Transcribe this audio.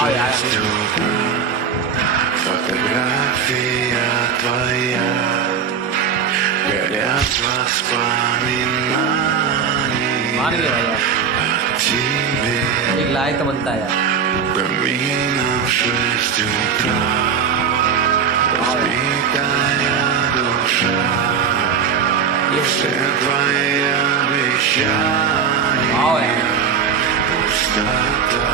шесть утра. Фотография твоя, горят मान воспоминания गए भाई यार, о тебе. एक लायक तो बनता है यार। Камином в 6 утра, разбитая душа, все твои वाओ यार, обещания, пустота.